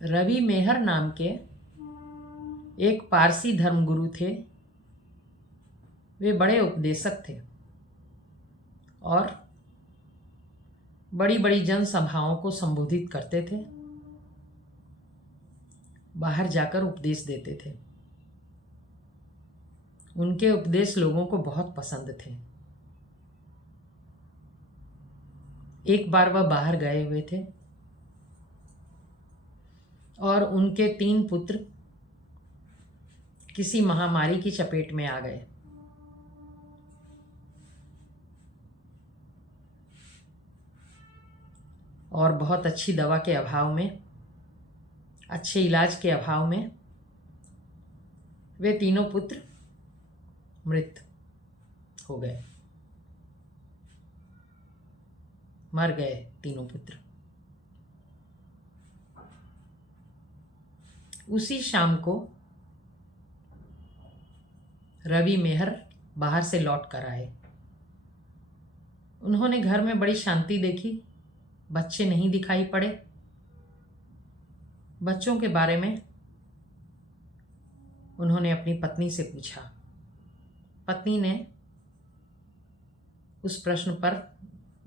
रवि मेहर नाम के एक पारसी धर्मगुरु थे। वे बड़े उपदेशक थे और बड़ी बड़ी जनसभाओं को संबोधित करते थे, बाहर जाकर उपदेश देते थे। उनके उपदेश लोगों को बहुत पसंद थे। एक बार वह बाहर गए हुए थे और उनके 3 पुत्र किसी महामारी की चपेट में आ गए। और बहुत अच्छी दवा के अभाव में, अच्छे इलाज के अभाव में वे तीनों पुत्र मृत हो गए, मर गए तीनों पुत्र। उसी शाम को रवि मेहर बाहर से लौट कर आए। उन्होंने घर में बड़ी शांति देखी, बच्चे नहीं दिखाई पड़े। बच्चों के बारे में उन्होंने अपनी पत्नी से पूछा। पत्नी ने उस प्रश्न पर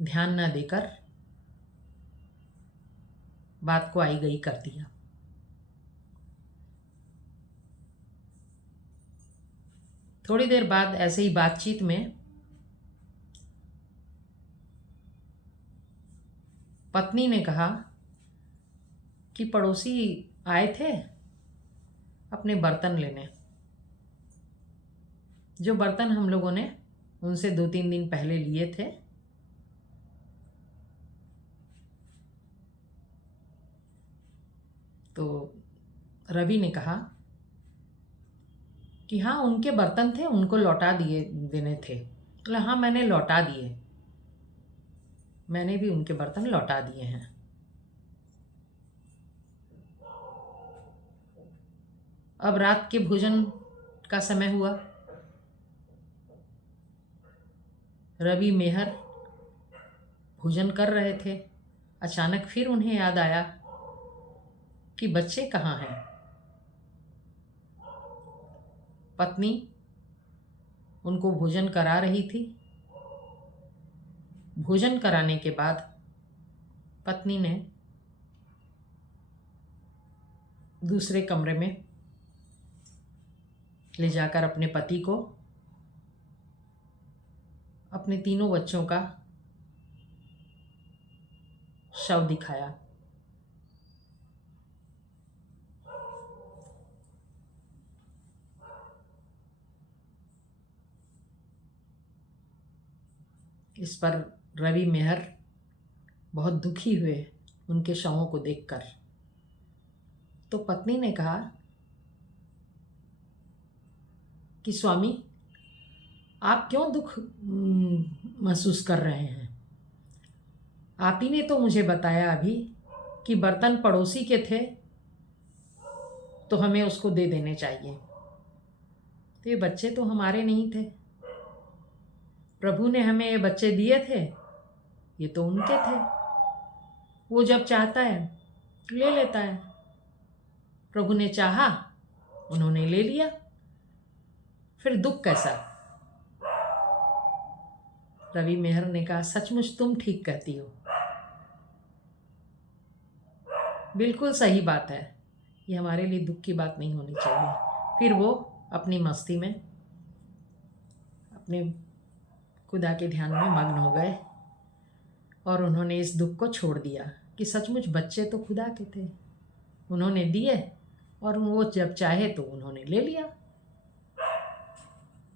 ध्यान न देकर बात को आई गई कर दिया। थोड़ी देर बाद ऐसे ही बातचीत में पत्नी ने कहा कि पड़ोसी आए थे अपने बर्तन लेने। जो बर्तन हम लोगों ने उनसे 2-3 दिन पहले लिए थे, तो रवि ने कहा कि हाँ, उनके बर्तन थे, उनको लौटा दिए देने थे। बोला हाँ, मैंने लौटा दिए, मैंने भी उनके बर्तन लौटा दिए हैं। अब रात के भोजन का समय हुआ। रवि मेहर भोजन कर रहे थे। अचानक फिर उन्हें याद आया कि बच्चे कहाँ हैं। पत्नी उनको भोजन करा रही थी। भोजन कराने के बाद पत्नी ने दूसरे कमरे में ले जाकर अपने पति को अपने तीनों बच्चों का शव दिखाया। इस पर रवि मेहर बहुत दुखी हुए उनके शवों को देखकर। तो पत्नी ने कहा कि स्वामी, आप क्यों दुख महसूस कर रहे हैं? आप ही ने तो मुझे बताया अभी कि बर्तन पड़ोसी के थे तो हमें उसको दे देने चाहिए। तो ये बच्चे तो हमारे नहीं थे, प्रभु ने हमें ये बच्चे दिए थे, ये तो उनके थे। वो जब चाहता है ले लेता है। प्रभु ने चाहा, उन्होंने ले लिया, फिर दुख कैसा? रवि मेहर ने कहा, सचमुच तुम ठीक कहती हो, बिल्कुल सही बात है, ये हमारे लिए दुख की बात नहीं होनी चाहिए। फिर वो अपनी मस्ती में अपने खुदा के ध्यान में मग्न हो गए और उन्होंने इस दुख को छोड़ दिया कि सचमुच बच्चे तो खुदा के थे, उन्होंने दिए और वो जब चाहे तो उन्होंने ले लिया।